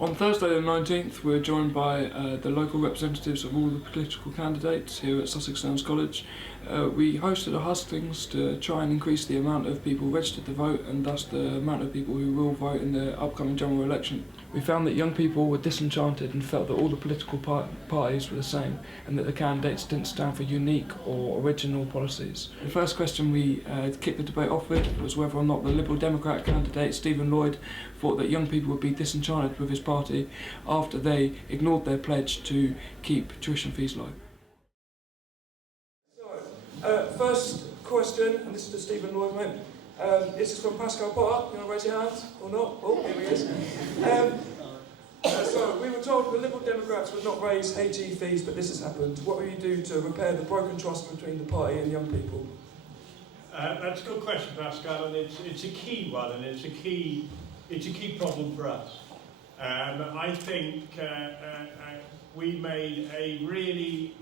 On Thursday the 19th, we're joined by the local representatives of all the political candidates here at Sussex Downs College. We hosted a Hustings to try and increase the amount of people registered to vote and thus the amount of people who will vote in the upcoming general election. We found that young people were disenchanted and felt that all the political parties were the same and that the candidates didn't stand for unique or original policies. The first question we kicked the debate off with was whether or not the Liberal Democrat candidate Stephen Lloyd thought that young people would be disenchanted with his party after they ignored their pledge to keep tuition fees low. So, first question, and this is to Stephen Lloyd, mate. This is from Pascal Potter. You want to raise your hands or not? Oh, here he is. So, we were told the Liberal Democrats would not raise HE fees, but this has happened. What will you do to repair the broken trust between the party and young people? That's a good question, Pascal, and it's a key one, and it's a key problem for us. I think we made a really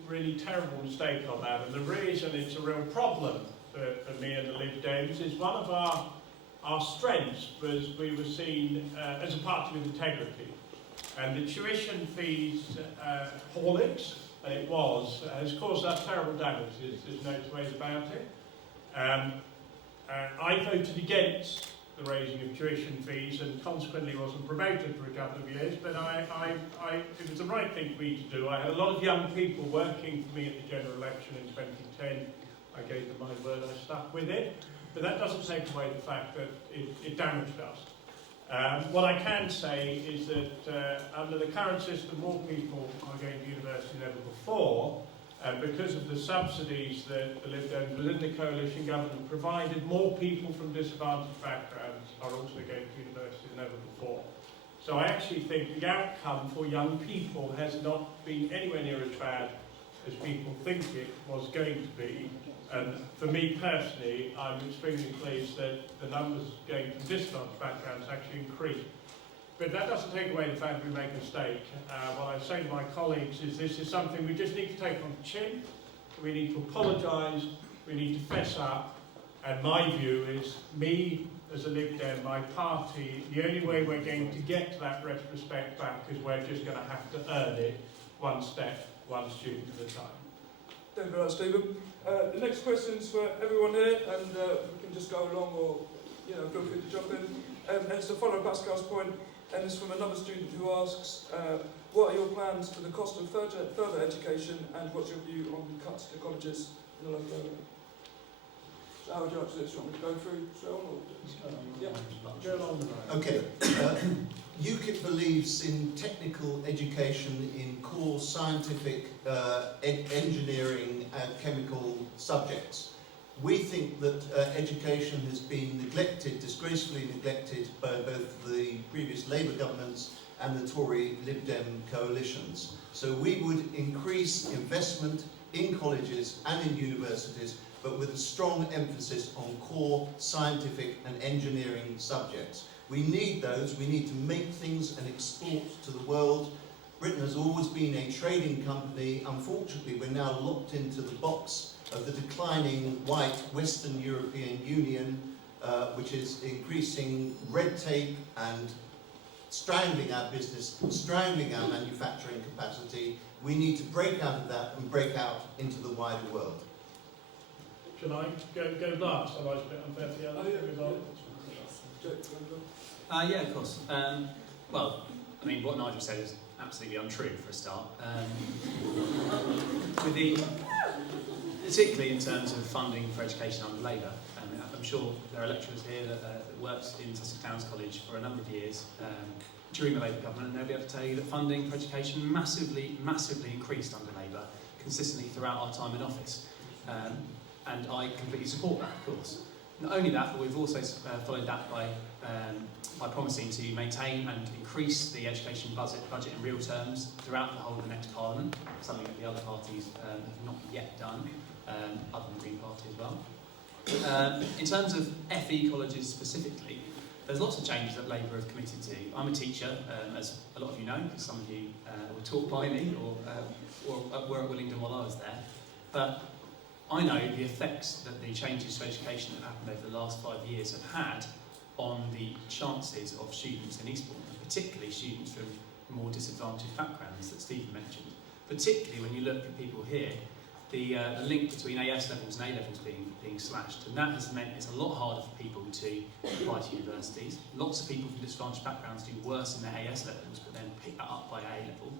terrible mistake on that, and the reason it's a real problem for me and the Lib Dems is one of our strengths was we were seen as a party with integrity, and the tuition fees haulage it was has caused us terrible damage. There's no two ways about it. I voted against the raising of tuition fees and consequently wasn't promoted for a couple of years, but it was the right thing for me to do. I had a lot of young people working for me at the general election in 2010. I gave them my word, I stuck with it, but that doesn't take away the fact that it damaged us. What I can say is that under the current system, more people are going to university than ever before, and because of the subsidies that the Lib Dems within the coalition government provided, more people from disadvantaged backgrounds are also going to university than ever before. So I actually think the outcome for young people has not been anywhere near as bad as people think it was going to be. And for me personally, I'm extremely pleased that the numbers going from disadvantaged backgrounds actually increased. But that doesn't take away the fact that we make a mistake. What I say to my colleagues is this is something we just need to take on the chin. We need to apologise, we need to fess up, and my view is me as a Lib Dem, my party, the only way we're going to get to that retrospect back is we're just going to have to earn it one step, one student at a time. Thank you very much, Stephen. The next question is for everyone here, and we can just go along or feel free to jump in. And it's to follow Pascal's point, and it's from another student who asks, what are your plans for the cost of further education, and what's your view on cuts to colleges in the local area? So how would you like to do this? Do you want me to go through straight on? Yeah, go along. Okay. UKIP believes in technical education in core scientific, engineering and chemical subjects. We think that education has been neglected, disgracefully neglected by both the previous Labour governments and the Tory Lib Dem coalitions. So we would increase investment in colleges and in universities, but with a strong emphasis on core scientific and engineering subjects. We need those, we need to make things and export to the world. Britain has always been a trading company. Unfortunately, we're now locked into the box of the declining white Western European Union, which is increasing red tape and strangling our business, strangling our manufacturing capacity. We need to break out of that and break out into the wider world. Shall I go last? Otherwise, a bit unfair to the others. Yeah, of course. Well, I mean, what Nigel said is absolutely untrue for a start. Particularly in terms of funding for education under Labour. I'm sure there are lecturers here that worked in Sussex Downs College for a number of years during the Labour government, and they'll be able to tell you that funding for education massively increased under Labour, consistently throughout our time in office. And I completely support that, of course. Not only that, but we've also followed that by promising to maintain and increase the education budget in real terms throughout the whole of the next Parliament, something that the other parties have not yet done, other than the Green Party as well. In terms of FE colleges specifically, there's lots of changes that Labour have committed to. I'm a teacher, as a lot of you know, because some of you were taught by me or were at Willingdon while I was there. But I know the effects that the changes to education that have happened over the last 5 years have had on the chances of students in Eastbourne, particularly students from more disadvantaged backgrounds that Stephen mentioned. Particularly when you look at people here, the link between AS levels and A levels being slashed, and that has meant it's a lot harder for people to apply to universities. Lots of people from disadvantaged backgrounds do worse in their AS levels, but then pick that up by A level.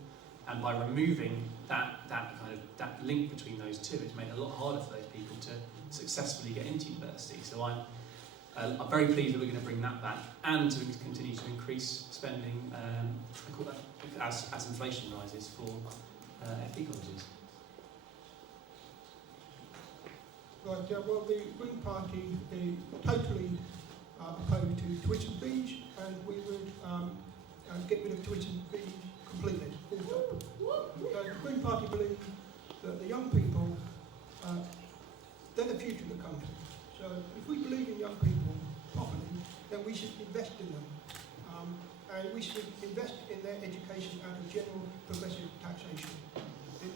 And by removing that link between those two, it's made it a lot harder for those people to successfully get into university. So I'm very pleased that we're going to bring that back and to continue to increase spending as inflation rises for FE colleges. Right, well, the Green Party is totally opposed to tuition fees, and we would get rid of tuition fees completely. The Green Party believes that the young people, they're the future of the country. So if we believe in young people properly, then we should invest in them. And we should invest in their education out of general progressive taxation.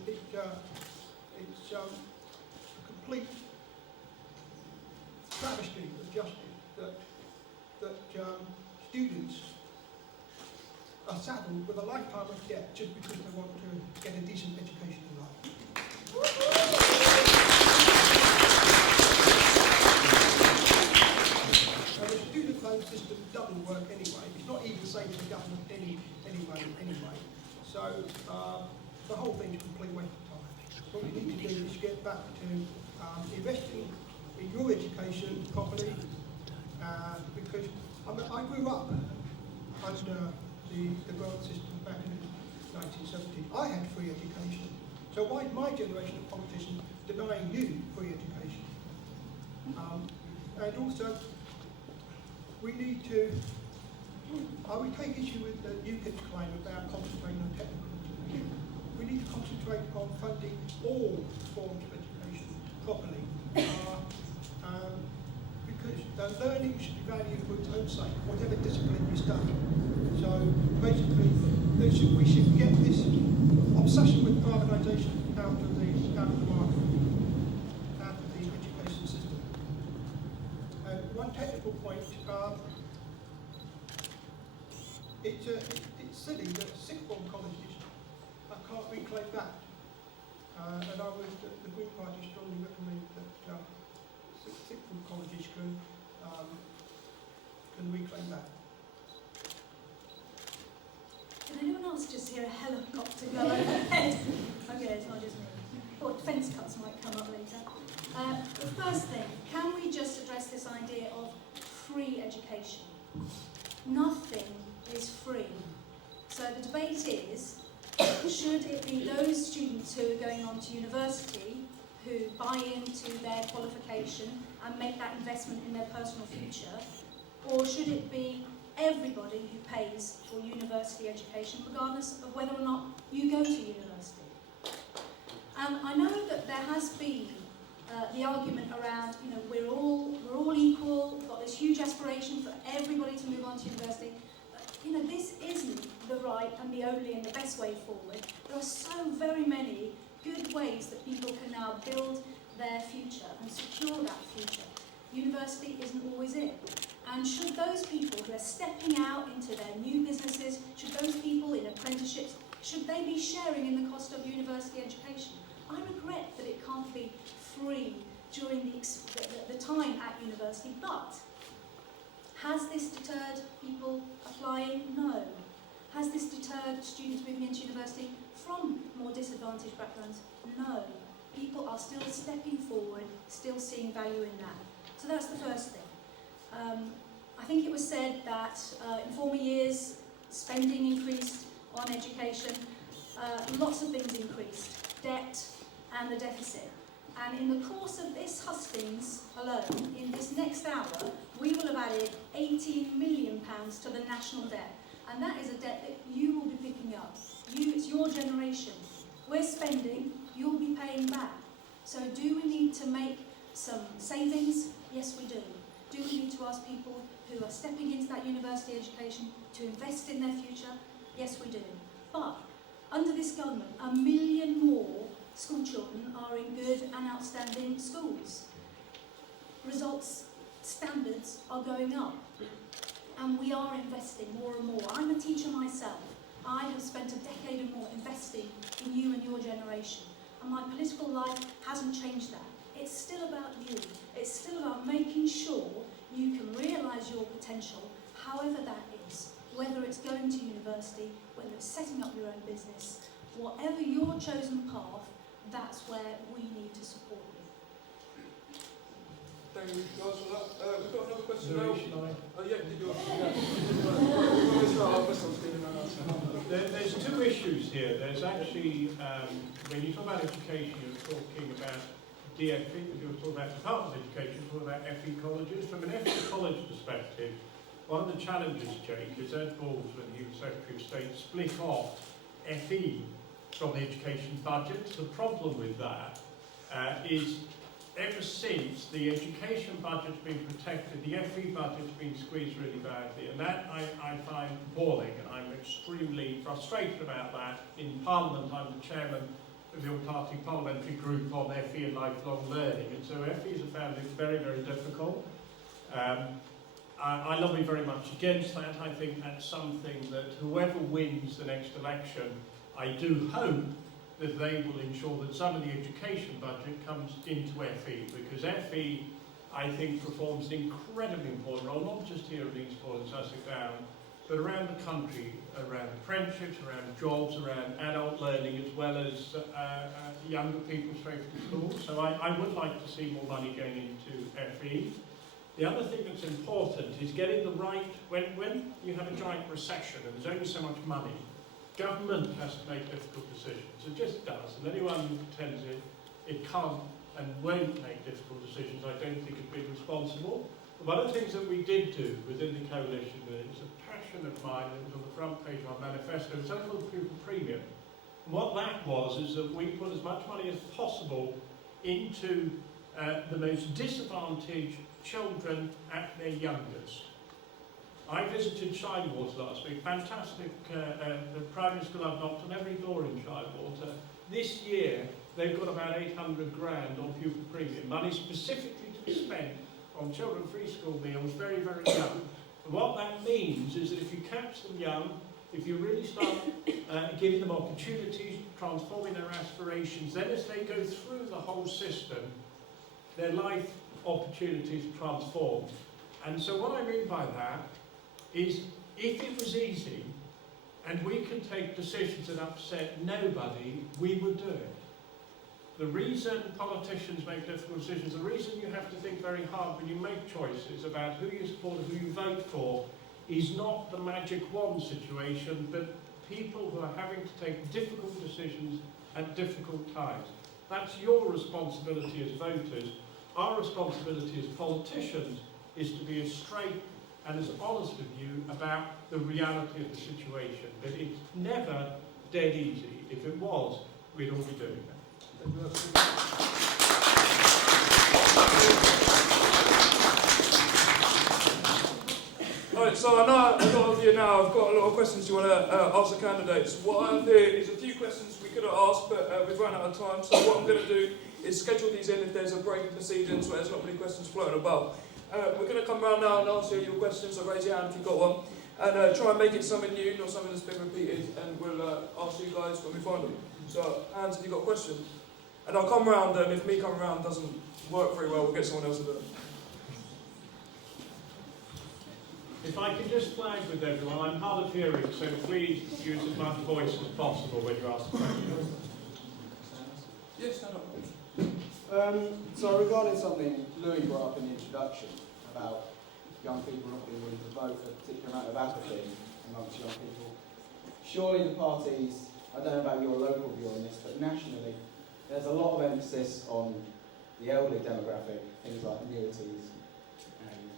It's a complete travesty of justice that students are saddled with a lifetime of debt just because they want to get a decent education in life. The student loan system doesn't work anyway. It's not even saving the government any anyway. So the whole thing's a complete waste of time. What we need to do is get back to investing in your education properly, because I grew up under the grant system back in the 1970s. I had free education. So why is my generation of politicians denying you free education? And also, we need to, I would take issue with the UKIP's claim about concentrating on technical education. We need to concentrate on funding all forms of education properly, because learning should be valued for its own sake, whatever discipline you study. So basically, we should get this obsession with privatisation out of the market, out of the education system. One technical point, it's silly that sixth form colleges can't reclaim that. And the Green Party strongly recommend that sixth form colleges can reclaim that. Can anyone else just hear a helicopter go overhead? Okay, it's not just me. Or defence cuts might come up later. The first thing, can we just address this idea of free education? Nothing is free. So the debate is, should it be those students who are going on to university who buy into their qualification and make that investment in their personal future, or should it be everybody who pays for university education, regardless of whether or not you go to university? And I know that there has been the argument around, we're all equal, we've got this huge aspiration for everybody to move on to university. This isn't the right and the only and the best way forward. There are so very many good ways that people can now build their future and secure that future. University isn't always it. And should those people who are stepping out into their new businesses, should those people in apprenticeships, should they be sharing in the cost of university education? I regret that it can't be free during the time at university, but has this deterred people applying? No. Has this deterred students moving into university from more disadvantaged backgrounds? No. People are still stepping forward, still seeing value in that. So that's the first thing. I think it was said that in former years, spending increased on education. Lots of things increased. Debt and the deficit. And in the course of this Hustings alone, in this next hour, we will have added £18 million to the national debt. And that is a debt that you will be picking up. It's your generation. We're spending, you'll be paying back. So do we need to make some savings? Yes, we do. Do we need to ask people who are stepping into that university education to invest in their future? Yes, we do. But under this government, 1 million more school children are in good and outstanding schools. Results, standards are going up. and we are investing more and more. I'm a teacher myself. I have spent a decade and more investing in you and your generation, and my political life hasn't changed that. It's still about you. It's still about making sure you can realise your potential, however that is, whether it's going to university, whether it's setting up your own business, whatever your chosen path, that's where we need to support you. Thank you guys for that. We've got another question now. Louis, shall I? Oh yeah, did you There's two issues here. There's actually, when you talk about education, you're talking about DFE, you're talking about Department of Education, you're talking about FE colleges. From an FE college perspective, one of the challenges, Jake, is Ed Balls, when he was Secretary of State, split off FE from the education budget. The problem with that is ever since the education budget's been protected, the FE budget's been squeezed really badly, and that I find appalling, and I'm extremely frustrated about that. In Parliament, I'm the chairman of the all-party parliamentary group on FE and lifelong learning, and so FEs have found it very, very difficult. I lobby very much against that. I think that's something that whoever wins the next election, I do hope that they will ensure that some of the education budget comes into FE, because FE, I think, performs an incredibly important role, not just here at Eastbourne and Sussex Downs, but around the country, around apprenticeships, around jobs, around adult learning, as well as younger people straight to school. So I would like to see more money going into FE. The other thing that's important is getting the right, when you have a giant recession and there's only so much money, government has to make difficult decisions. It just does. And anyone who pretends it can't and won't make difficult decisions, I don't think is being responsible. But one of the things that we did do within the coalition, and it was a passion of mine, it was on the front page of our manifesto, was something called the Pupil Premium. And what that was is that we put as much money as possible into the most disadvantaged children at their youngest. I visited Shinewater last week, fantastic, the primary school. I've knocked on every door in Shinewater. This year, they've got about 800 grand on pupil premium, money specifically to be spent on children free school meals, very, very young. And what that means is that if you catch them young, if you really start giving them opportunities, transforming their aspirations, then as they go through the whole system, their life opportunities transform. And so what I mean by that is, if it was easy and we can take decisions that upset nobody, we would do it. The reason politicians make difficult decisions, the reason you have to think very hard when you make choices about who you support and who you vote for, is not the magic wand situation, but people who are having to take difficult decisions at difficult times. That's your responsibility as voters. Our responsibility as politicians is to be as straight and as honest with you about the reality of the situation. But it's never dead easy. If it was, we'd all be doing that. Alright, so I know a lot of you now have got a lot of questions you want to ask the candidates. What I have here is a few questions we could have asked, but we've run out of time. So what I'm going to do is schedule these in if there's a break in proceedings where there's not many questions floating about. We're going to come round now and ask you your questions, so raise your hand if you've got one. And try and make it something new, not something that's been repeated, and we'll ask you guys when we find them. So, hands if you've got a question. And I'll come round, and if me coming round doesn't work very well, we'll get someone else to do it. If I could just flag with everyone, I'm hard of hearing, so please use as much voice as possible when you ask the question. Yes, stand up. So regarding something Louis brought up in the introduction about young people not being willing to vote, a particular amount of apathy amongst young people, surely the parties, I don't know about your local view on this, but nationally there's a lot of emphasis on the elderly demographic, things like annuities and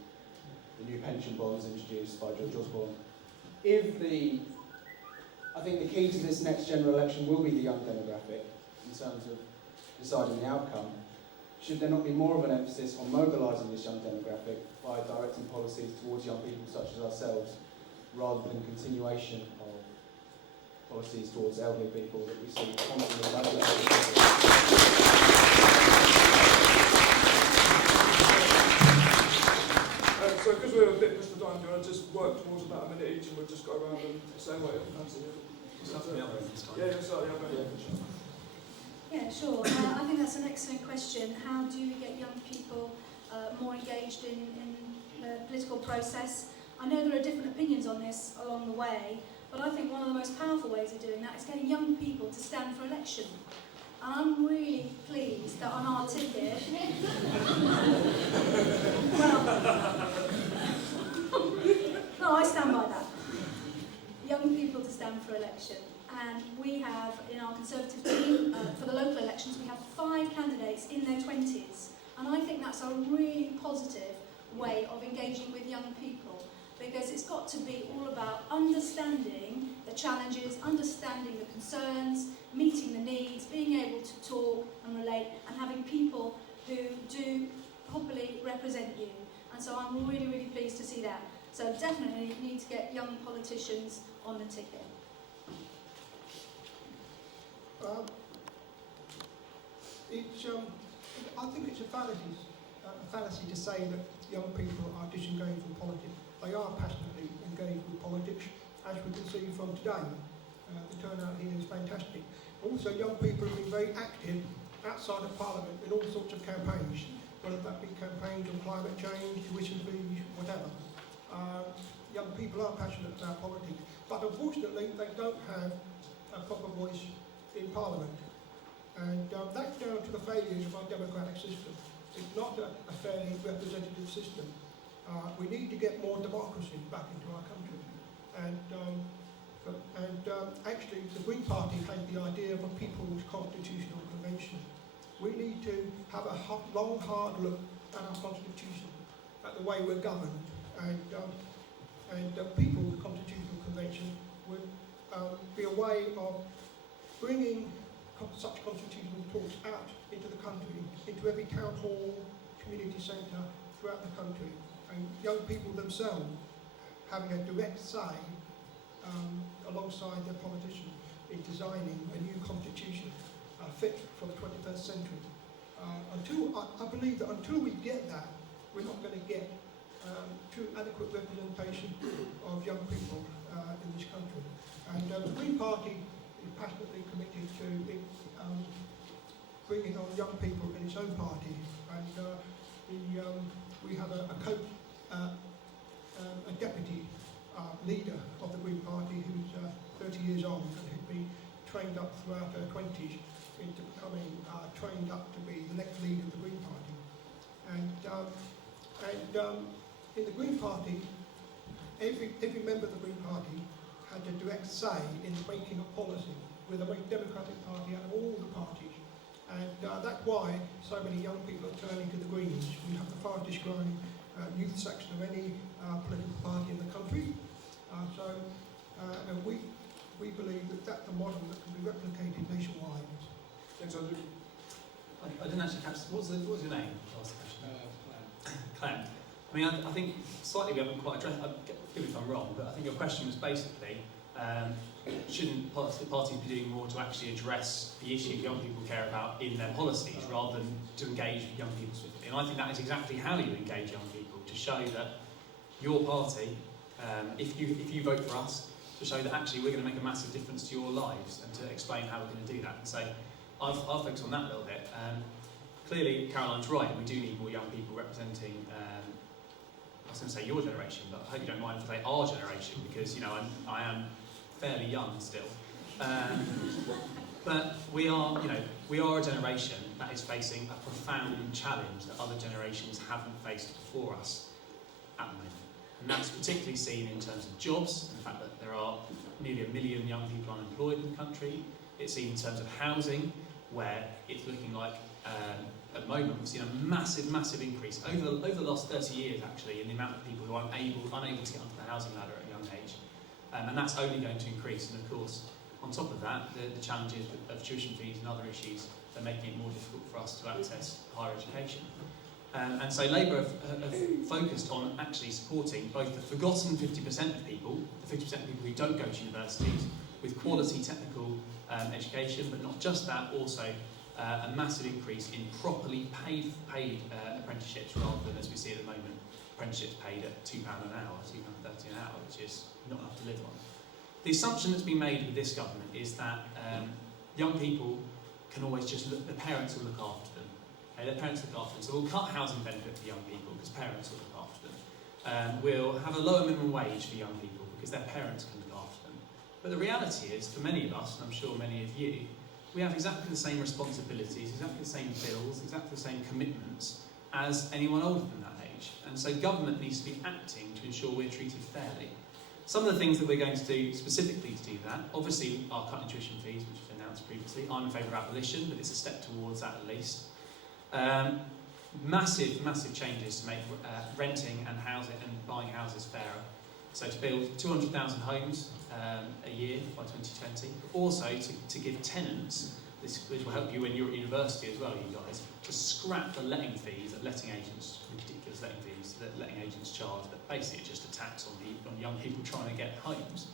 the new pension bonds introduced by George Osborne. I think the key to this next general election will be the young demographic in terms of deciding the outcome. Should there not be more of an emphasis on mobilising this young demographic by directing policies towards young people such as ourselves, rather than continuation of policies towards elderly people that we see constantly regulated? So because we're a bit pushed for time, do you want to just work towards about a minute each and we'll just go around and say what you fancy? Start from the other end this time. Yeah, start the other end. Yeah, sure. I think that's an excellent question. How do we get young people more engaged in the political process? I know there are different opinions on this along the way, but I think one of the most powerful ways of doing that is getting young people to stand for election. And I'm really pleased that on our ticket, well, no, I stand by that. Young people to stand for election. And we have, in our Conservative team, for the local elections, we have 5 candidates in their 20s. And I think that's a really positive way of engaging with young people, because it's got to be all about understanding the challenges, understanding the concerns, meeting the needs, being able to talk and relate, and having people who do properly represent you. And so I'm really, really pleased to see that. So definitely need to get young politicians on the ticket. I think it's a fallacy to say that young people are disengaged from politics. They are passionately engaged with politics, as we can see from today. The turnout here is fantastic. Also, young people have been very active outside of Parliament in all sorts of campaigns, whether that be campaigns on climate change, tuition fees, whatever. Young people are passionate about politics, but unfortunately they don't have a proper voice in Parliament. And that's down to the failures of our democratic system. It's not a fairly representative system. We need to get more democracy back into our country. And actually, the Green Party had the idea of a People's Constitutional Convention. We need to have a long, hard look at our Constitution, at the way we're governed. And the People's Constitutional Convention would be a way of bringing such constitutional talks out into the country, into every town hall, community centre throughout the country, and young people themselves having a direct say alongside their politicians in designing a new constitution fit for the 21st century. I believe that until we get that, we're not going to get true adequate representation of young people in this country. And the Green Party is passionately committed to bringing on young people in its own party, and we have a deputy leader of the Green Party who's 30 years old and who'd been trained up throughout her 20s into becoming trained up to be the next leader of the Green Party. And in the Green Party, every member of the Green Party had a direct say in the making of policy. We're the most democratic party out of all the parties. And that's why so many young people are turning to the Greens. We have the fastest growing youth section of any political party in the country. And we believe that that's a model that can be replicated nationwide. Thanks, Andrew. I didn't actually catch, what was your name? Last question. Clem. I mean, I think slightly we haven't quite addressed, forgive me if I'm wrong, but I think your question was basically, shouldn't parties be doing more to actually address the issues young people care about in their policies rather than to engage with young people specifically? And I think that is exactly how you engage young people, to show that your party, if you vote for us, to show that actually we're going to make a massive difference to your lives and to explain how we're going to do that. And so I'll focus on that a little bit. Clearly, Caroline's right, we do need more young people representing, I was going to say your generation, but I hope you don't mind if I say our generation, because, you know, I am fairly young still. But we are a generation that is facing a profound challenge that other generations haven't faced before us at the moment. And that's particularly seen in terms of jobs, and the fact that there are nearly 1 million young people unemployed in the country. It's seen in terms of housing, where it's looking like, at the moment, we've seen a massive, massive increase over the last 30 years, actually, in the amount of people who are unable to get onto the housing ladder at a young age. And that's only going to increase. And of course, on top of that, the challenges of tuition fees and other issues are making it more difficult for us to access higher education. And so Labour have focused on actually supporting both the forgotten 50% of people, the 50% of people who don't go to universities, with quality technical education, but not just that, also a massive increase in properly paid apprenticeships rather than, as we see at the moment, apprenticeships paid at £2 an hour, £2.30 an hour, which is not enough to live on. The assumption that's been made with this government is that young people can always just look, the parents will look after them. Okay, their parents look after them. So we'll cut housing benefit for young people because parents will look after them. We'll have a lower minimum wage for young people because their parents can look after them. But the reality is, for many of us, and I'm sure many of you, we have exactly the same responsibilities, exactly the same bills, exactly the same commitments as anyone older than that age. And so government needs to be acting to ensure we're treated fairly. Some of the things that we're going to do specifically to do that, obviously, are cutting tuition fees, which was announced previously. I'm in favour of abolition, but it's a step towards that at least. Massive changes to make renting and housing and buying houses fairer. So to build 200,000 homes a year by 2020, but also to give tenants, this which will help you when you're at university as well, you guys, to scrap the letting fees that letting agents, ridiculous letting fees that letting agents charge, but basically it's just a tax on young people trying to get homes.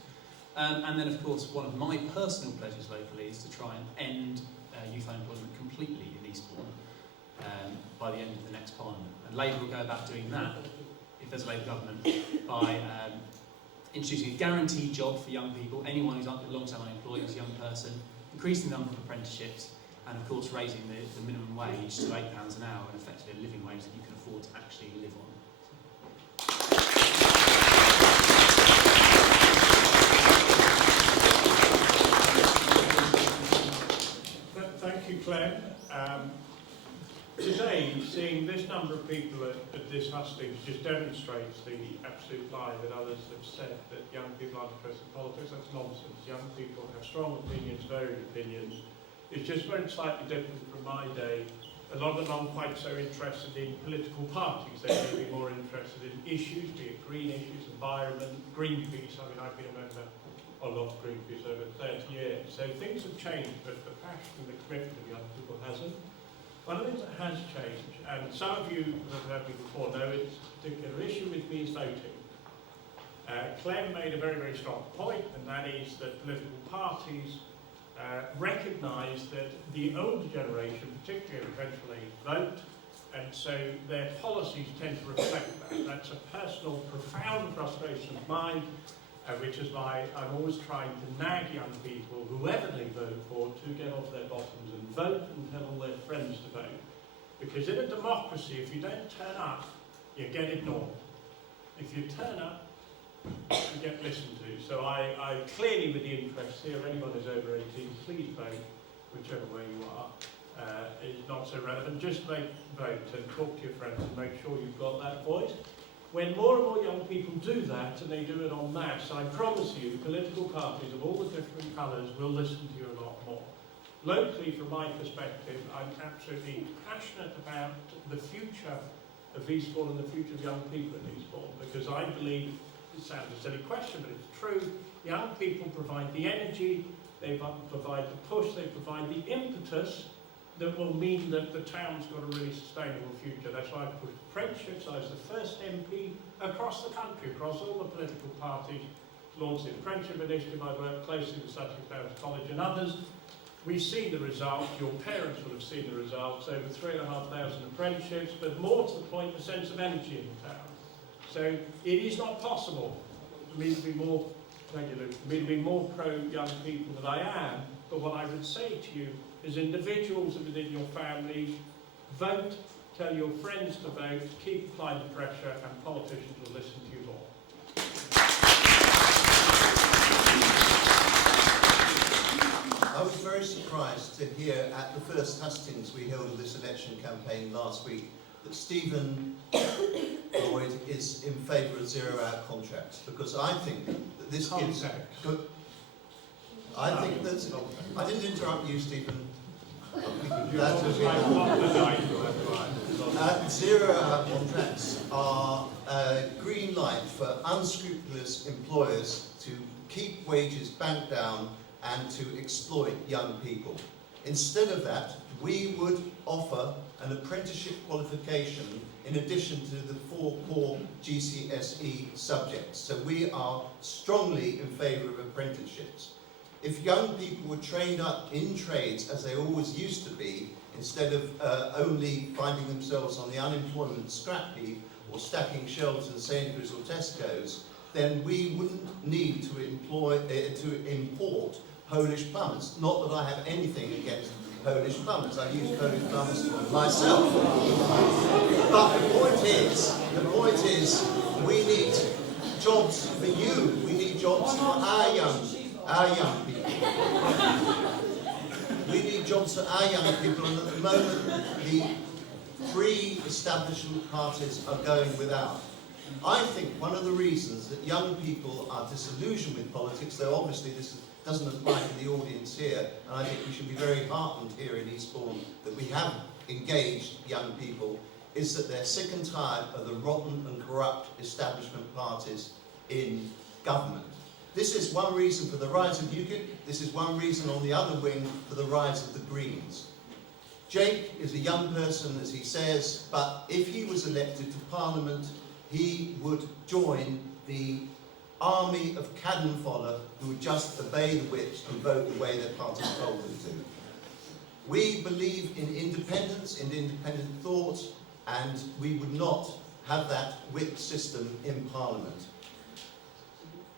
And then of course one of my personal pleasures locally is to try and end youth unemployment completely in Eastbourne by the end of the next parliament. And Labour will go about doing that, if there's a Labour government, by introducing a guaranteed job for young people, anyone who's long-term unemployed as a young person, increasing the number of apprenticeships, and of course raising the minimum wage to £8 an hour and effectively a living wage that you can afford to actually live on. Thank you, Clem. Today, seeing this number of people at this Hustings just demonstrates the absolute lie that others have said, that young people aren't interested in politics. That's nonsense. Young people have strong opinions, varied opinions. It's just very slightly different from my day. A lot of them aren't quite so interested in political parties. They may be more interested in issues, be it green issues, environment, Greenpeace. I mean, I've been a member of Greenpeace over 30 years. So things have changed, but the passion and the commitment of young people hasn't. One of the things that has changed, and some of you who have heard me before know it's a particular issue with me, is voting. Clem made a very strong point, and that is that political parties recognise that the older generation, particularly eventually, vote, and so their policies tend to reflect that. That's a personal, profound frustration of mine, which is why I'm always trying to nag young people, whoever they vote for, to get off their bottoms and vote and tell all their friends to vote. Because in a democracy, if you don't turn up, you get ignored. If you turn up, you get listened to. So I clearly, with the interest here, anyone who's over 18, please vote, whichever way you are. Is not so relevant. Just vote and talk to your friends and make sure you've got that voice. When more and more young people do that, and they do it en masse, I promise you, political parties of all the different colours will listen to you a lot more. Locally, from my perspective, I'm absolutely passionate about the future of Eastbourne and the future of young people in Eastbourne, because I believe, it sounds a silly question, but it's true, young people provide the energy, they provide the push, they provide the impetus that will mean that the town's got a really sustainable future. That's why I pushed apprenticeships. I was the first MP across the country, across all the political parties, to launch the apprenticeship initiative. I worked closely with Sussex Downs College and others. We see the results. Your parents will have seen the results. Over 3,500 apprenticeships, but more to the point, the sense of energy in the town. So it is not possible for me to be more, thank you, Luke, for me to be more pro-young people than I am. But what I would say to you, as individuals within your families, vote, tell your friends to vote, keep applying the pressure, and politicians will listen to you more. I was very surprised to hear at the first Hustings we held of this election campaign last week that Stephen Lloyd is in favour of zero-hour contracts, because I think that this gives... I think that... I didn't interrupt you, Stephen. Zero-hour contracts are a green light for unscrupulous employers to keep wages banked down and to exploit young people. Instead of that, we would offer an apprenticeship qualification in addition to the 4 core GCSE subjects. So we are strongly in favour of apprenticeships. If young people were trained up in trades as they always used to be, instead of only finding themselves on the unemployment scrap heap or stacking shelves in Sainsbury's or Tesco's, then we wouldn't need to import Polish plumbers. Not that I have anything against Polish plumbers. I've used Polish plumbers myself. But the point is, we need jobs for you. We need jobs for our young people. We need jobs for our young people, and at the moment, the pre-establishment parties are going without. I think one of the reasons that young people are disillusioned with politics, though obviously this doesn't apply to the audience here, and I think we should be very heartened here in Eastbourne that we have engaged young people, is that they're sick and tired of the rotten and corrupt establishment parties in government. This is one reason for the rise of UKIP. This is one reason on the other wing for the rise of the Greens. Jake is a young person, as he says, but if he was elected to Parliament, he would join the army of cannon fodder who would just obey the whips and vote the way their parties told them to. We believe in independence, in independent thought, and we would not have that whip system in Parliament.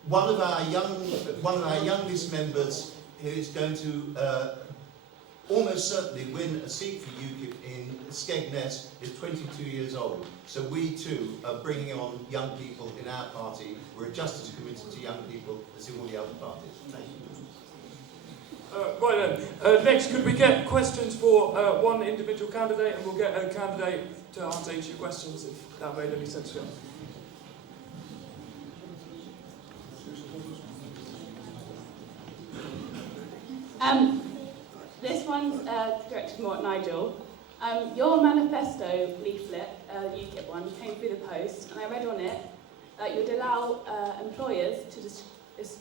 One of our youngest members who is going to almost certainly win a seat for UKIP in Skegness is 22 years old. So we too are bringing on young people in our party. We're just as committed to young people as in all the other parties. Thank you. Right then, next could we get questions for one individual candidate, and we'll get a candidate to answer each of your questions if that made any sense to you. This one's directed more at Nigel. Your manifesto leaflet, UKIP one, came through the post, and I read on it that you would allow employers to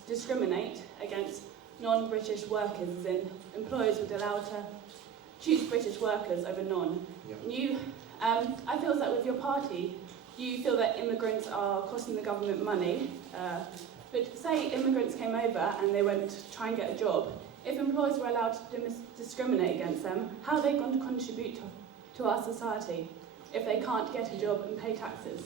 discriminate against non-British workers, as in employers would allow to choose British workers over non. Yep. I feel that with your party, you feel that immigrants are costing the government money, but say immigrants came over and they went to try and get a job. If employers were allowed to discriminate against them, how are they going to contribute to our society if they can't get a job and pay taxes?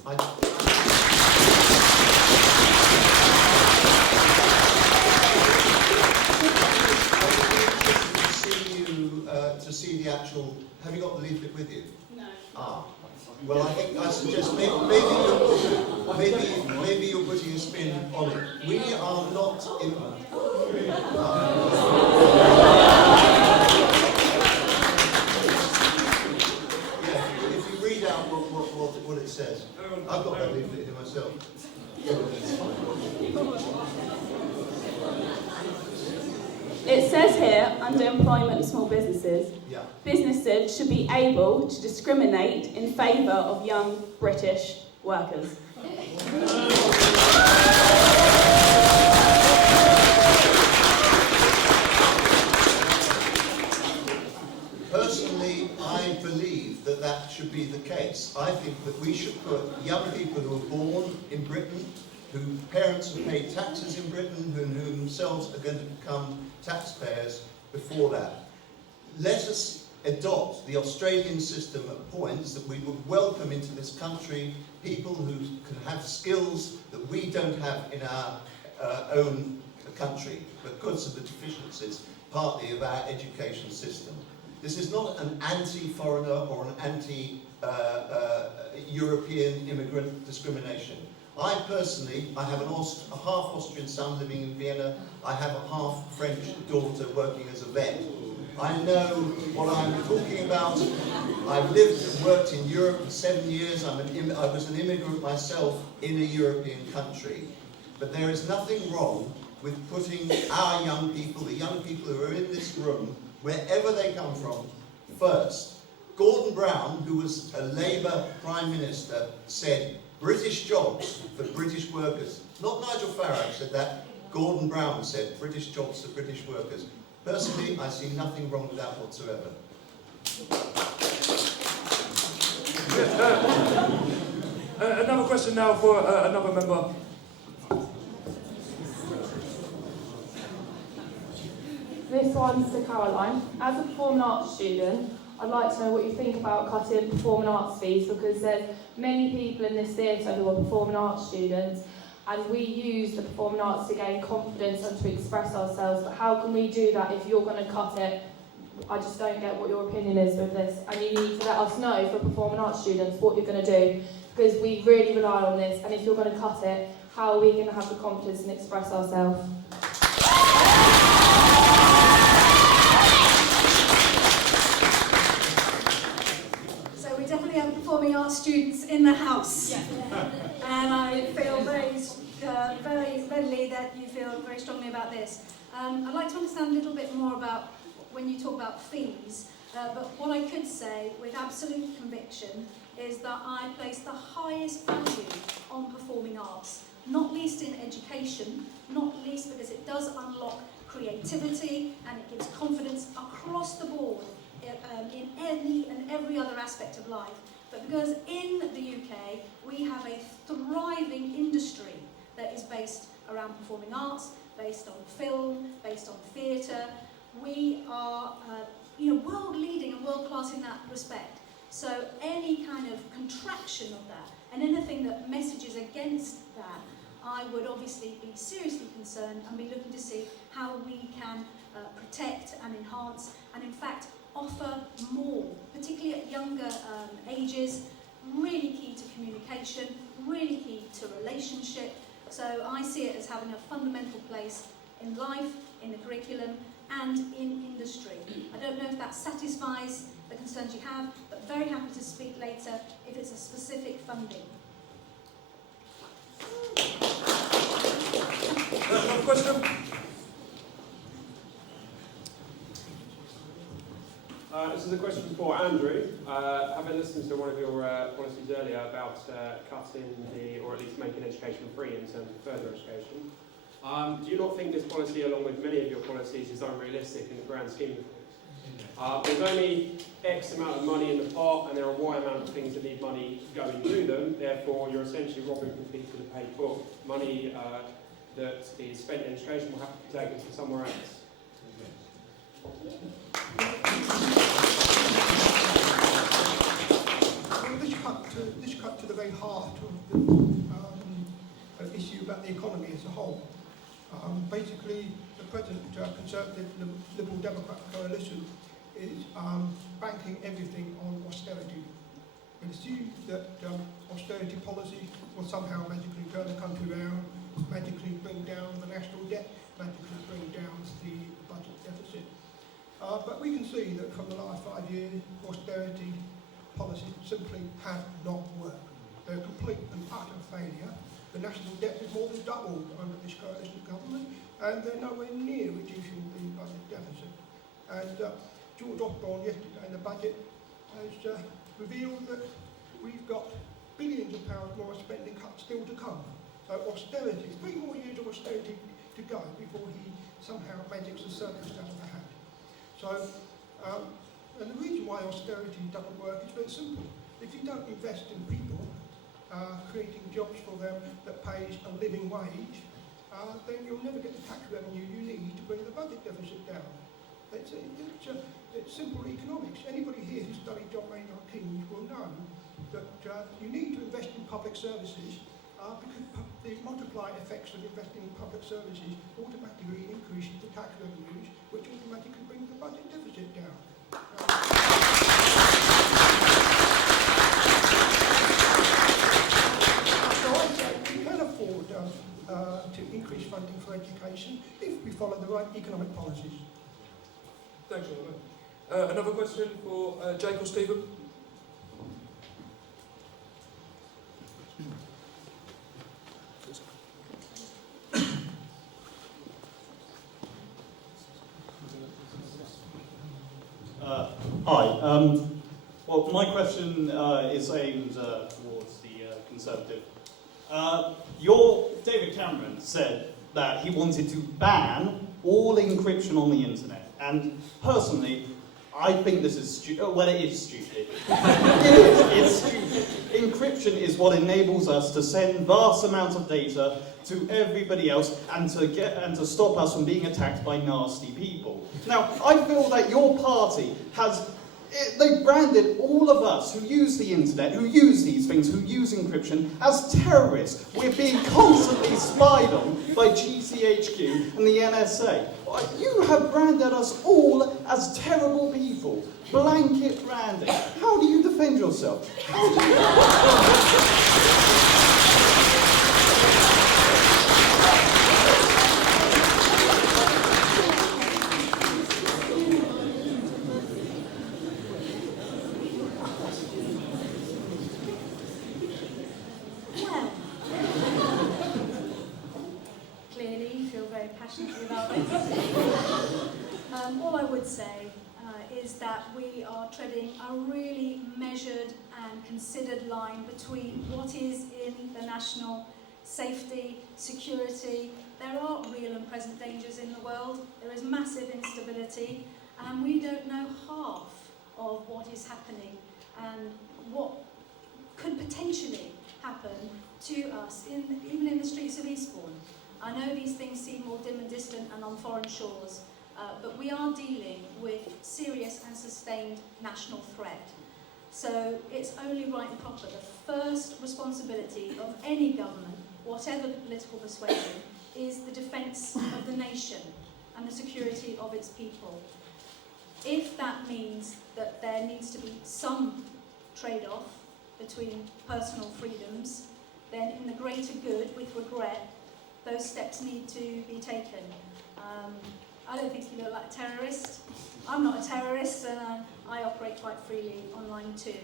To see the actual. Have you got the leaflet with you? No. Ah. Well, I think I suggest maybe you're putting a spin on it. We are not in. Yeah, if you read out what it says, I've got that leaflet here myself. It says here, under employment and small businesses, yeah, businesses should be able to discriminate in favour of young British workers. Personally, I believe that should be the case. I think that we should put young people who are born in Britain, whose parents have paid taxes in Britain, who themselves are going to become taxpayers before that. Let us adopt the Australian system at points that we would welcome into this country people who can have skills that we don't have in our own country because of the deficiencies partly of our education system. This is not an anti-foreigner or an anti-European immigrant discrimination. I personally, I have a half Austrian son living in Vienna. I have a half French daughter working as a vet. I know what I'm talking about. I've lived and worked in Europe for 7 years. I was an immigrant myself in a European country. But there is nothing wrong with putting our young people, the young people who are in this room, wherever they come from, first. Gordon Brown, who was a Labour Prime Minister, said, British jobs for British workers. Not Nigel Farage said that. Gordon Brown said, British jobs for British workers. Personally, I see nothing wrong with that whatsoever. Another question now for another member. This one's to Caroline. As a performing arts student, I'd like to know what you think about cutting performing arts fees, because there's many people in this theatre who are performing arts students, and we use the performing arts to gain confidence and to express ourselves. But how can we do that if you're going to cut it? I just don't get what your opinion is with this, and you need to let us know for performing arts students what you're going to do, because we really rely on this, and if you're going to cut it, how are we going to have the confidence and express ourselves? So we definitely have performing arts students in the house. Yeah. And I feel very readily that you feel very strongly about this. I'd like to understand a little bit more about when you talk about fees, but what I could say with absolute conviction is that I place the highest value on performing arts, not least in education, not least because it does unlock creativity and it gives confidence across the board in any and every other aspect of life. But because in the UK we have a thriving industry that is based around performing arts, based on film, based on theatre, we are world leading and world class in that respect. So any kind of contraction of that and anything that messages against that, I would obviously be seriously concerned and be looking to see how we can protect and enhance and in fact offer more, particularly at younger ages, really key to communication, really key to relationship. So I see it as having a fundamental place in life, in the curriculum and in industry. I don't know if that satisfies the concerns you have, but very happy to speak later if it's a specific funding. Another question? This is a question for Andrew. Having listened to one of your policies earlier about cutting or at least making education free in terms of further education, do you not think this policy, along with many of your policies, is unrealistic in the grand scheme of things? There's only X amount of money in the pot, and there are Y amount of things that need money going to them. Therefore, you're essentially robbing from people to pay book. Money that is spent in education will have to be taken from somewhere else. This cut to the very heart of the issue about the economy as a whole. Basically, the present Conservative Liberal Democrat coalition is banking everything on austerity. It assumes that austerity policy will somehow magically turn the country around, magically bring down the national debt, magically bring down the budget deficit. But we can see that from the last 5 years, austerity policies simply have not worked. They're a complete and utter failure. The national debt is more than doubled under this coalition government, and they're nowhere near reducing the budget deficit. And George Osborne yesterday in the budget has revealed that we've got billions of pounds more spending cuts still to come. So austerity, 3 more years of austerity to go before he somehow magics the circus out of the hat. So, and the reason why austerity doesn't work is very simple. If you don't invest in people, creating jobs for them that pays a living wage, then you'll never get the tax revenue you need to bring the budget deficit down. It's simple economics. Anybody here who's studied John Maynard Keynes will know that you need to invest in public services because the multiplier effects of investing in public services automatically increases the tax revenues, which automatically brings the budget deficit down. We can afford to increase funding for education if we follow the right economic policies. Thanks, Oliver. Another question for Jake or Stephen? Hi. Well, my question is aimed towards the Conservative. David Cameron said that he wanted to ban all encryption on the internet, and personally, I think this is stupid. Well, it is stupid. It's stupid. Encryption is what enables us to send vast amounts of data to everybody else and to stop us from being attacked by nasty people. Now, I feel that your party has They branded all of us who use the internet, who use these things, who use encryption, as terrorists. We're being constantly spied on by GCHQ and the NSA. You have branded us all as terrible people. Blanket branding. How do you defend yourself? How do you... Well, clearly you feel very passionately about this. All I would say is that we are treading a really measured and considered line between what is in the national safety, security. There are real and present dangers in the world. There is massive instability, and we don't know half of what is happening and what could potentially happen to us, even in the streets of Eastbourne. I know these things seem more dim and distant and on foreign shores, but we are dealing with serious and sustained national threat. So it's only right and proper. The first responsibility of any government, whatever the political persuasion, is the defence of the nation and the security of its people. If that means that there needs to be some trade-off between personal freedoms, then in the greater good, with regret, those steps need to be taken. I don't think you look like a terrorist. I'm not a terrorist, and I operate quite freely online too.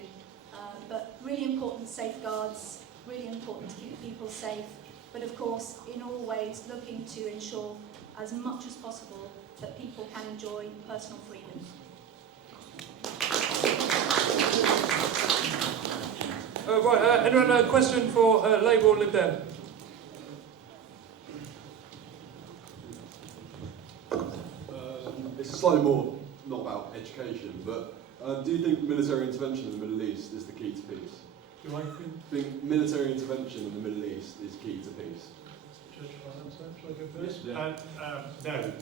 But really important safeguards, really important to keep people safe, but of course, in all ways, looking to ensure as much as possible that people can enjoy personal freedom. Anyone a question for Labour or Lib Dem? It's slightly more not about education, but do you think military intervention in the Middle East is the key to peace? Do I think military intervention in the Middle East is key to peace? Should I answer? Shall I go first? Yeah. No.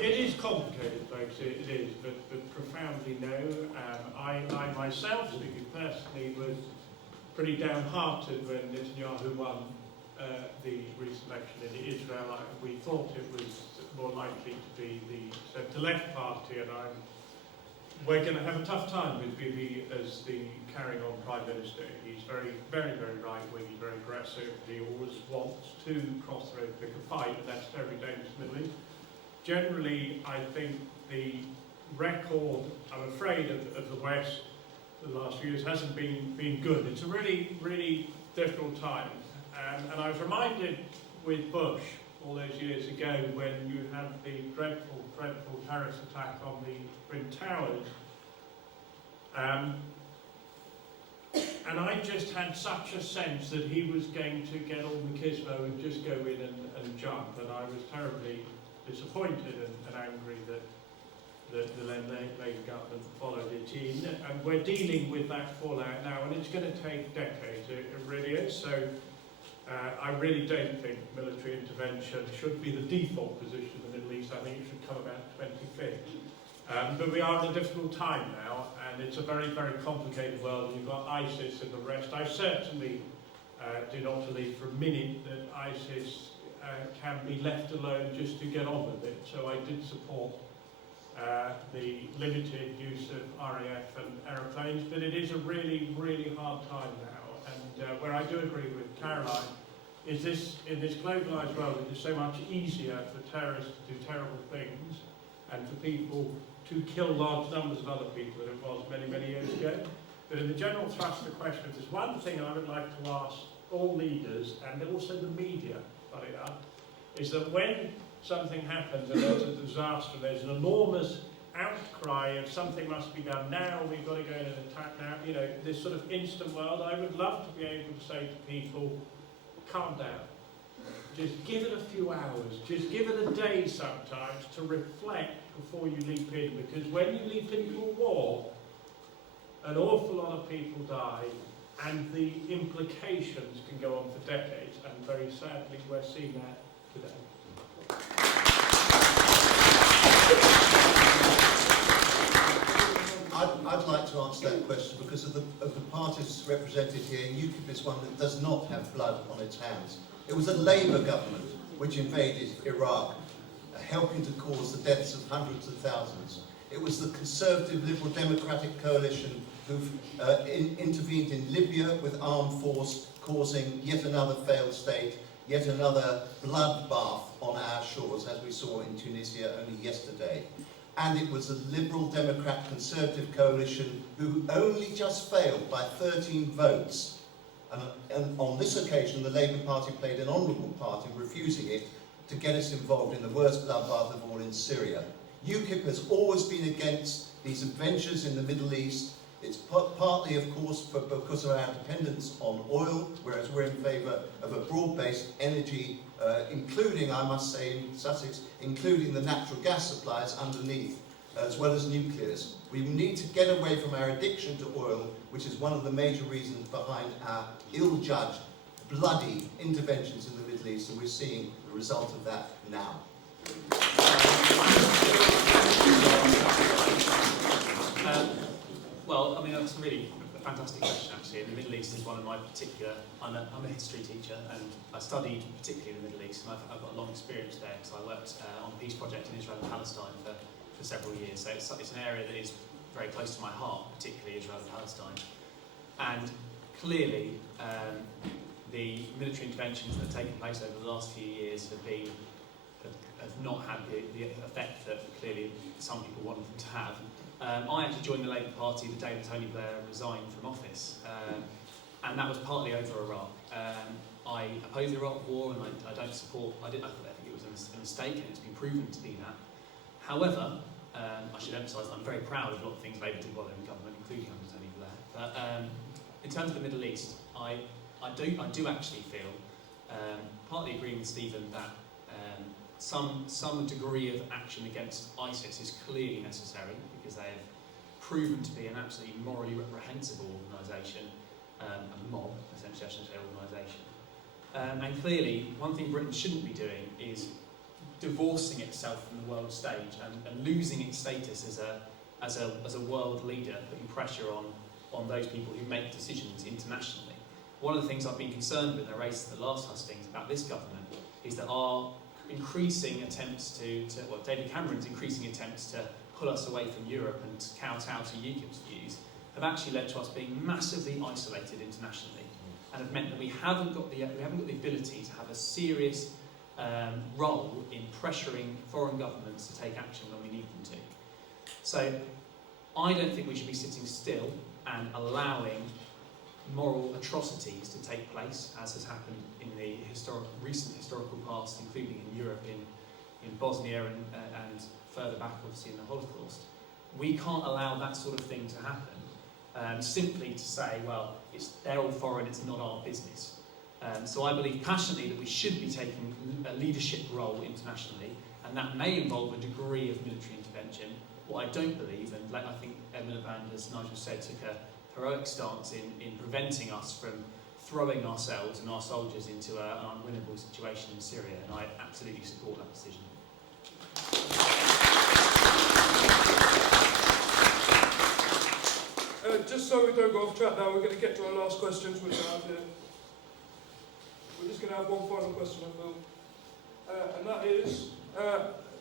It is complicated, folks, it is, but profoundly no. I myself, speaking personally, was pretty downhearted when Netanyahu won the recent election in Israel. We thought it was more likely to be the centre-left party, and we're going to have a tough time with Bibi as the carrying on Prime Minister. He's very, very, very right-wing, very aggressive. He always wants to cross the road to pick a fight, and that's very dangerous in the Middle East. Generally, I think the record, I'm afraid, of the West the last few years hasn't been good. It's a really, really difficult time. And I was reminded with Bush all those years ago when you had the dreadful, dreadful terrorist attack on the Twin Towers. And I just had such a sense that he was going to get all the gizmo and just go in and jump. And I was terribly disappointed and angry that the Labour government followed it in. And we're dealing with that fallout now, and it's going to take decades, it really is. So I really don't think military intervention should be the default position in the Middle East. I think it should come about 25th. But we are in a difficult time now, and it's a very, very complicated world. You've got ISIS and the rest. I certainly do not believe for a minute that ISIS can be left alone just to get on with it. So I did support the limited use of RAF and aeroplanes, but it is a really, really hard time now. And where I do agree with Caroline is this, in this globalised world, it is so much easier for terrorists to do terrible things and for people to kill large numbers of other people than it was many, many years ago. But in the general thrust of the question, there's one thing I would like to ask all leaders, and also the media, funny enough, is that when something happens and there's a disaster, there's an enormous outcry of something must be done now, we've got to go in and attack now, you know, this sort of instant world. I would love to be able to say to people, calm down. Just give it a few hours, just give it a day sometimes to reflect before you leap in, because when you leap into a war, an awful lot of people die, and the implications can go on for decades, and very sadly we're seeing that today. I'd like to answer that question because of the parties represented here. UKIP is one that does not have blood on its hands. It was a Labour government which invaded Iraq, helping to cause the deaths of hundreds of thousands. It was the Conservative Liberal Democratic coalition who've intervened in Libya with armed force, causing yet another failed state, yet another bloodbath on our shores, as we saw in Tunisia only yesterday. And it was a Liberal Democrat Conservative coalition who only just failed by 13 votes. And on this occasion, the Labour Party played an honourable part in refusing it to get us involved in the worst bloodbath of all in Syria. UKIP has always been against these adventures in the Middle East. It's partly, of course, because of our dependence on oil, whereas we're in favour of a broad-based energy, including, I must say, in Sussex, including the natural gas supplies underneath, as well as nuclears. We need to get away from our addiction to oil, which is one of the major reasons behind our ill-judged, bloody interventions in the Middle East, and we're seeing the result of that now. Well, I mean, that's a really fantastic question, actually. And the Middle East is one of my particular... I'm a history teacher, and I studied particularly the Middle East, and I've got a long experience there, because I worked on a peace project in Israel and Palestine for several years. So it's an area that is very close to my heart, particularly Israel and Palestine. And clearly, the military interventions that have taken place over the last few years have not had the effect that clearly some people want them to have. I actually joined the Labour Party the day that Tony Blair resigned from office, and that was partly over Iraq. I oppose the Iraq War, and I don't support. I think it was a mistake, and it's been proven to be that. However, I should emphasise that I'm very proud of a lot of things Labour did while they were in government, including under Tony Blair. But in terms of the Middle East, I do actually feel, partly agreeing with Stephen, that some degree of action against ISIS is clearly necessary, because they have proven to be an absolutely morally reprehensible organisation, a mob, essentially, I shouldn't say organisation. And clearly, one thing Britain shouldn't be doing is divorcing itself from the world stage and losing its status as a world leader, putting pressure on those people who make decisions internationally. One of the things I've been concerned with, and I raised at the last Hustings about this government, is that our increasing attempts David Cameron's increasing attempts to pull us away from Europe and kowtow to UKIP's views have actually led to us being massively isolated internationally, and have meant that we haven't got the ability to have a serious role in pressuring foreign governments to take action when we need them to. So I don't think we should be sitting still and allowing moral atrocities to take place, as has happened in the recent historical past, including in Europe, in Bosnia and further back, obviously, in the Holocaust. We can't allow that sort of thing to happen, simply to say, well, they're all foreign, it's not our business. So I believe passionately that we should be taking a leadership role internationally, and that may involve a degree of military intervention. What I don't believe, and I think Emma Van, as Nigel said, took a heroic stance in preventing us from throwing ourselves and our soldiers into an unwinnable situation in Syria, and I absolutely support that decision. Just so we don't go off track now, we're going to get to our last questions, which I have here. We're just going to have one final question, I feel. And that is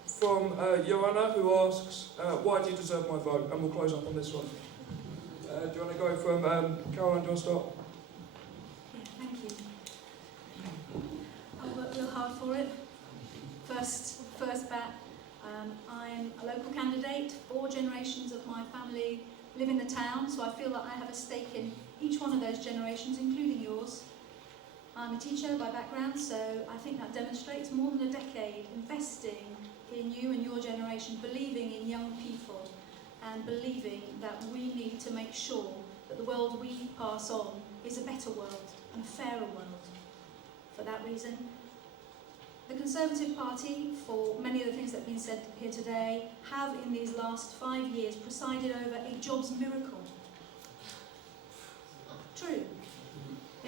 from Joanna, who asks, why do you deserve my vote? And we'll close up on this one. Do you want to go from Caroline, do you want to start? Yeah, thank you. I've worked real hard for it. First bat, I'm a local candidate. 4 generations of my family live in the town, so I feel that I have a stake in each one of those generations, including yours. I'm a teacher by background, so I think that demonstrates more than a decade investing in you and your generation, believing in young people, and believing that we need to make sure that the world we pass on is a better world and a fairer world. For that reason, the Conservative Party, for many of the things that have been said here today, have in these last 5 years presided over a jobs miracle. True.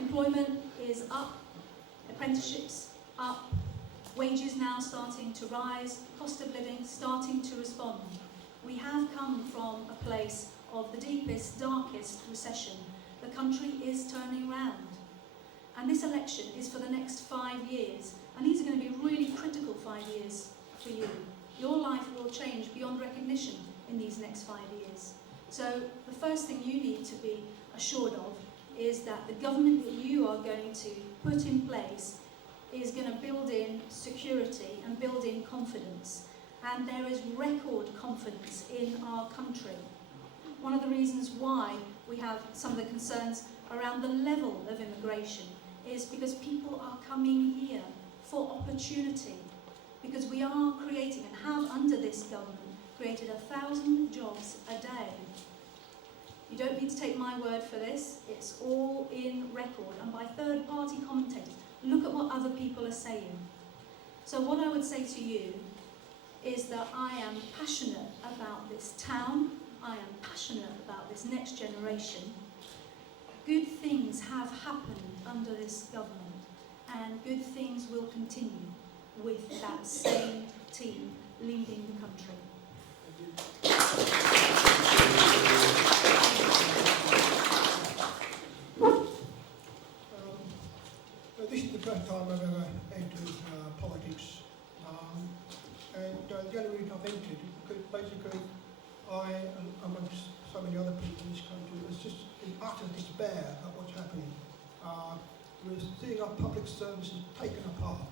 Employment is up, apprenticeships up, wages now starting to rise, cost of living starting to respond. We have come from a place of the deepest, darkest recession. The country is turning round. And this election is for the next 5 years. And these are going to be really critical 5 years for you. Your life will change beyond recognition in these next 5 years. So the first thing you need to be assured of is that the government that you are going to put in place is going to build in security and build in confidence. And there is record confidence in our country. One of the reasons why we have some of the concerns around the level of immigration is because people are coming here for opportunity. Because we are creating, and have under this government, created 1,000 jobs a day. You don't need to take my word for this, it's all in record, and by third-party commentators. Look at what other people are saying. So what I would say to you is that I am passionate about this town, I am passionate about this next generation. Good things have happened under this government, and good things will continue with that same team leading the country. This is the first time I've ever entered politics, and the only reason I've entered is because basically I, amongst so many other people in this country, was just in utter despair at what's happening. We're seeing our public services taken apart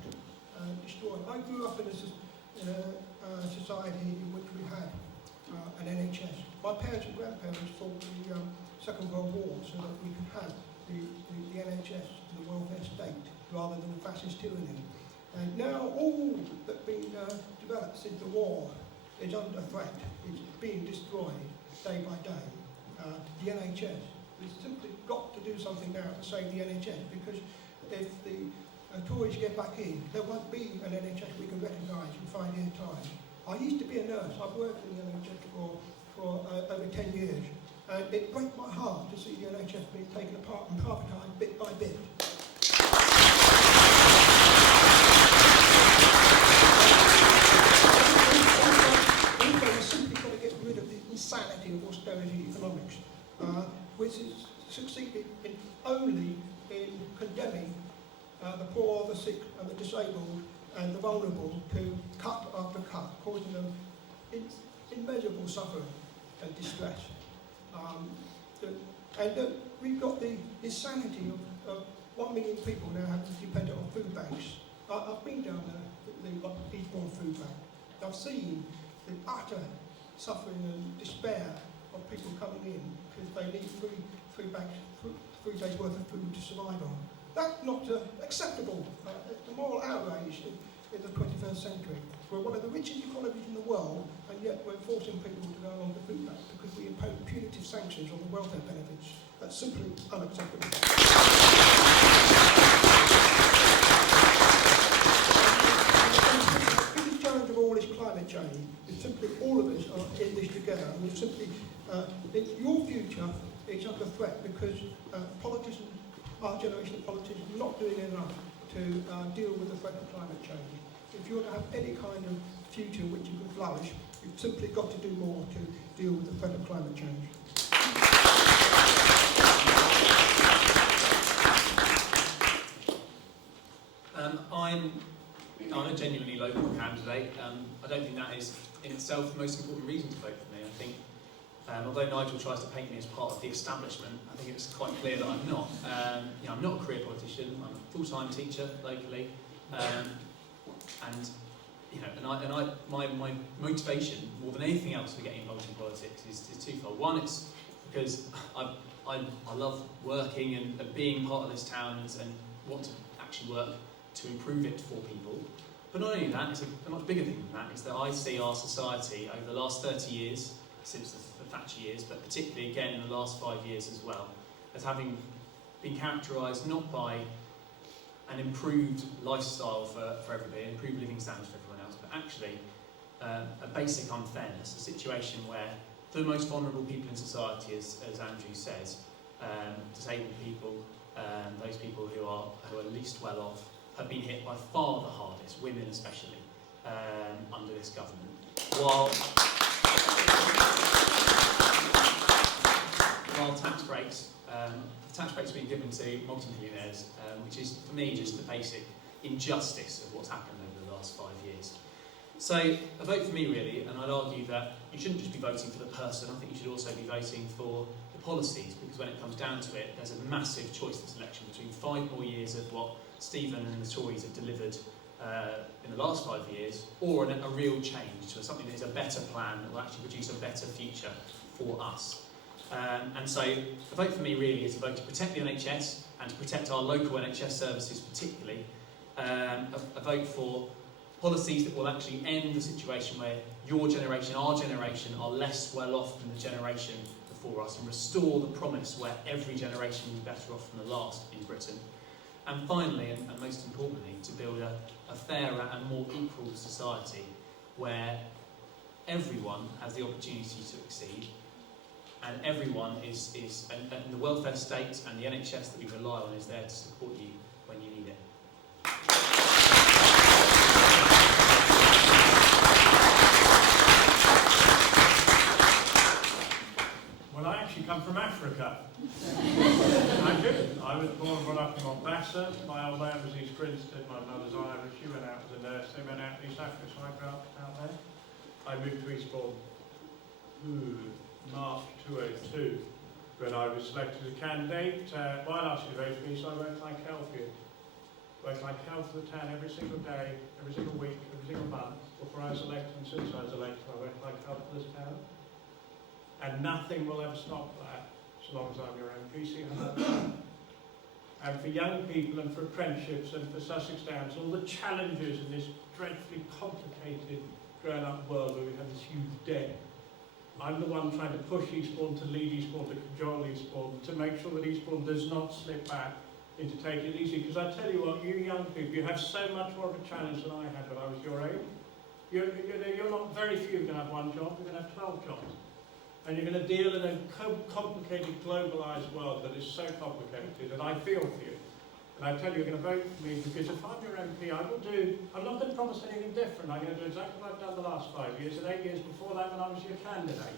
and destroyed. I grew up in a society in which we had an NHS. My parents and grandparents fought the Second World War so that we could have the NHS, the welfare state, rather than the fascist tyranny. And now all that's been developed since the war is under threat. It's being destroyed day by day. The NHS, we've simply got to do something now to save the NHS, because if the Tories get back in, there won't be an NHS we can recognise in 5 years' time. I used to be a nurse. I've worked in the NHS for over 10 years. And it breaks my heart to see the NHS being taken apart and privatised bit by bit. Also, we've simply got to get rid of the insanity of austerity economics, which has succeeded only in condemning the poor, the sick and the disabled and the vulnerable to cut after cut, causing them immeasurable suffering and distress. We've got the insanity of 1 million people now having to depend on food banks. I've been down the Eastbourne food bank. I've seen the utter suffering and despair of people coming in because they need 3 days worth of food to survive on. That's not acceptable. It's a moral outrage in the 21st century. We're one of the richest economies in the world, and yet we're forcing people to go along the food bank because we impose punitive sanctions on the welfare benefits. That's simply unacceptable. The biggest challenge of all is climate change. It's simply all of us are in this together, and we're simply, your future is under threat because politicians, our generation of politicians, are not doing enough to deal with the threat of climate change. If you want to have any kind of future in which you can flourish, you've simply got to do more to deal with the threat of climate change. I'm a genuinely local candidate. I don't think that is in itself the most important reason to vote for me. I think, although Nigel tries to paint me as part of the establishment, I think it's quite clear that I'm not. I'm not a career politician. I'm a full-time teacher locally, my motivation more than anything else for getting involved in politics is twofold. One, it's because I love working and being part of this town and want to actually work to improve it for people. But not only that, it's a much bigger thing than that, is that I see our society over the last 30 years, since the Thatcher years, but particularly again in the last 5 years as well, as having been characterised not by an improved lifestyle for everybody, an improved living standards for everyone else, but actually a basic unfairness, a situation where the most vulnerable people in society, as Andrew says, disabled people, those people who are least well off, have been hit by far the hardest, women especially, under this government. While tax breaks have been given to multi-millionaires, which is, for me, just the basic injustice of what's happened over the last 5 years. So, a vote for me, really, and I'd argue that you shouldn't just be voting for the person, I think you should also be voting for the policies, because when it comes down to it, there's a massive choice this election between 5 more years of what Stephen and the Tories have delivered in the last 5 years, or a real change to something that is a better plan that will actually produce a better future for us. And so a vote for me really is a vote to protect the NHS and to protect our local NHS services particularly. A vote for policies that will actually end the situation where your generation, our generation, are less well off than the generation before us, and restore the promise where every generation will be better off than the last in Britain. And finally, and most importantly, to build a fairer and more equal society where everyone has the opportunity to exceed, and everyone and the welfare state and the NHS that we rely on is there to support you when you need it. Well, I actually come from Africa. I do. I was born and brought up in Mombasa. My old man was East Grinstead. My mother's Irish. She went out as a nurse. They went out to East Africa, so I grew up out there. I moved to Eastbourne March 2002, when I was selected as a candidate. Well, I asked you to vote for me, so I worked like hell for you. Worked like hell for the town every single day, every single week, every single month, before I was elected, and since I was elected, I worked like hell for this town. And nothing will ever stop that, as long as I'm your MP. And for young people, and for apprenticeships, and for Sussex Downs, all the challenges in this dreadfully complicated, grown-up world where we have this huge debt, I'm the one trying to push Eastbourne, to lead Eastbourne, to cajole Eastbourne, to make sure that Eastbourne does not slip back into taking it easy. Because I tell you what, you young people, you have so much more of a challenge than I had when I was your age. You're not, very few are going to have one job, you're going to have 12 jobs. And you're going to deal in a complicated, globalised world that is so complicated, and I feel for you. And I tell you, you're going to vote for me, because if I'm your MP, I'm not going to promise anything different. I'm going to do exactly what I've done the last 5 years, and 8 years before that when I was your candidate,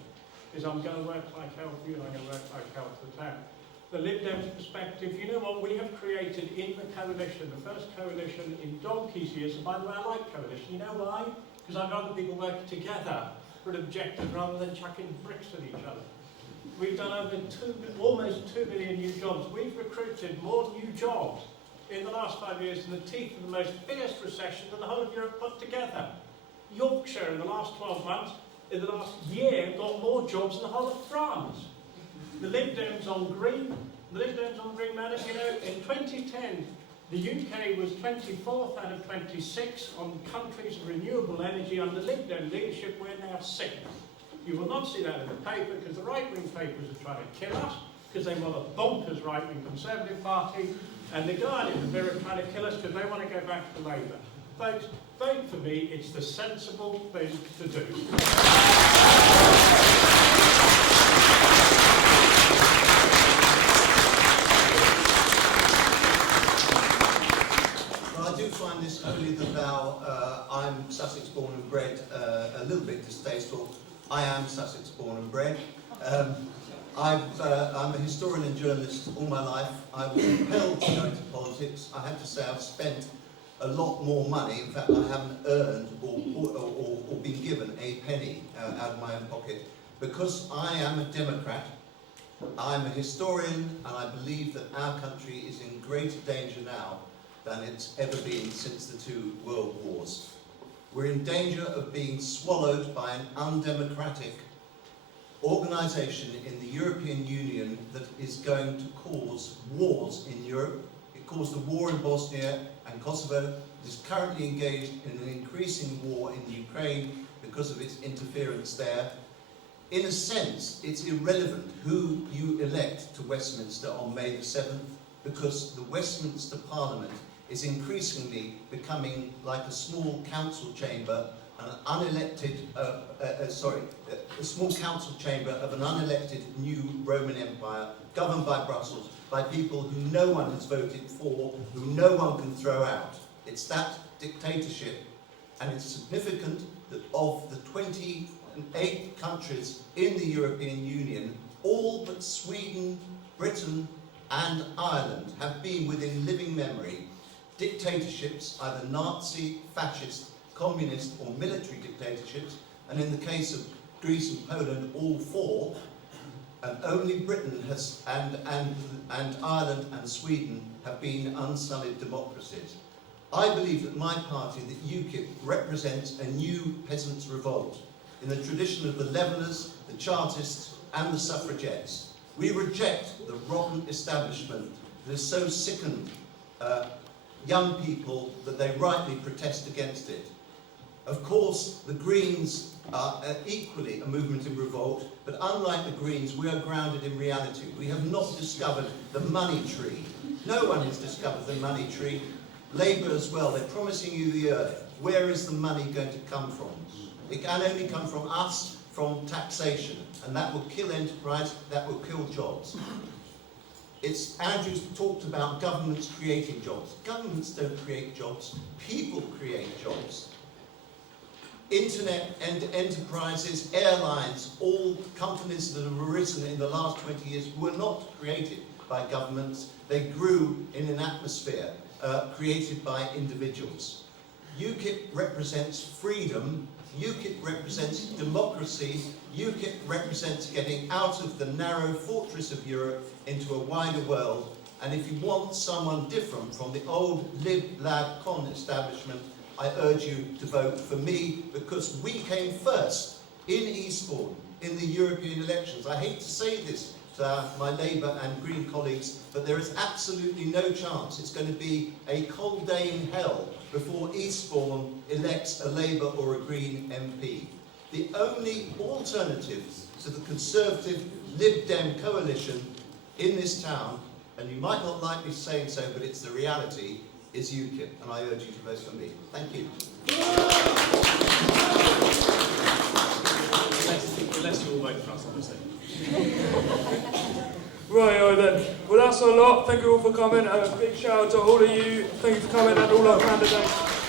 is I'm going to work like hell for you, and I'm going to work like hell for the town. The Lib Dems perspective, you know what we have created in the coalition, the first coalition in donkey's years, and by the way, I like coalition. You know why? Because I'd rather people work together for an objective rather than chucking bricks at each other. We've done almost 2 million new jobs. We've recruited more new jobs in the last 5 years in the teeth of the most biggest recession than the whole of Europe put together. Yorkshire in the last 12 months, in the last year, got more jobs than the whole of France. The Lib Dems on green matters. You know, in 2010, the UK was 24th out of 26 on countries of renewable energy. Under Lib Dem leadership, we're now 6th. You will not see that in the paper, because the right-wing papers are trying to kill us, because they want a bonkers right-wing Conservative Party, and the Guardian and Mirror are trying to kill us because they want to go back to Labour. Folks, vote for me. It's the sensible thing to do. Well, I do find this only that thou, I'm Sussex born and bred, a little bit distasteful. I am Sussex born and bred. I'm a historian and journalist all my life. I was compelled to go into politics. I have to say I've spent a lot more money. In fact, I haven't earned or been given a penny out of my own pocket, because I am a Democrat. I'm a historian, and I believe that our country is in greater danger now than it's ever been since the 2 world wars. We're in danger of being swallowed by an undemocratic organisation in the European Union that is going to cause wars in Europe. It caused a war in Bosnia and Kosovo. It is currently engaged in an increasing war in Ukraine because of its interference there. In a sense, it's irrelevant who you elect to Westminster on May the 7th, because the Westminster Parliament is increasingly becoming like a small council chamber, a small council chamber of an unelected new Roman Empire, governed by Brussels, by people who no one has voted for, who no one can throw out. It's that dictatorship, and it's significant that of the 28 countries in the European Union, all but Sweden, Britain and Ireland have been within living memory dictatorships, either Nazi, fascist, communist or military dictatorships, and in the case of Greece and Poland, all four, and only Britain has, and Ireland and Sweden have been unsullied democracies. I believe that my party, that UKIP, represents a new peasants' revolt in the tradition of the Levellers, the Chartists and the Suffragettes. We reject the rotten establishment that has so sickened young people that they rightly protest against it. Of course, the Greens are equally a movement in revolt, but unlike the Greens, we are grounded in reality. We have not discovered the money tree. No one has discovered the money tree. Labour as well, they're promising you the earth. Where is the money going to come from? It can only come from us, from taxation, and that will kill enterprise, that will kill jobs. Andrew's talked about governments creating jobs. Governments don't create jobs, people create jobs. Internet and enterprises, airlines, all companies that have arisen in the last 20 years were not created by governments. They grew in an atmosphere created by individuals. UKIP represents freedom, UKIP represents democracy, UKIP represents getting out of the narrow fortress of Europe into a wider world, and if you want someone different from the old lib, lab, con establishment, I urge you to vote for me, because we came first in Eastbourne in the European elections. I hate to say this to my Labour and Green colleagues, but there is absolutely no chance. It's going to be a cold day in hell before Eastbourne elects a Labour or a Green MP. The only alternative to the Conservative Lib Dem coalition in this town, and you might not like me saying so, but it's the reality, is UKIP, and I urge you to vote for me. Thank you. Unless you all vote for us, obviously. Right, then. Well, that's a lot. Thank you all for coming, and a big shout out to all of you. Thank you for coming, and all our candidates.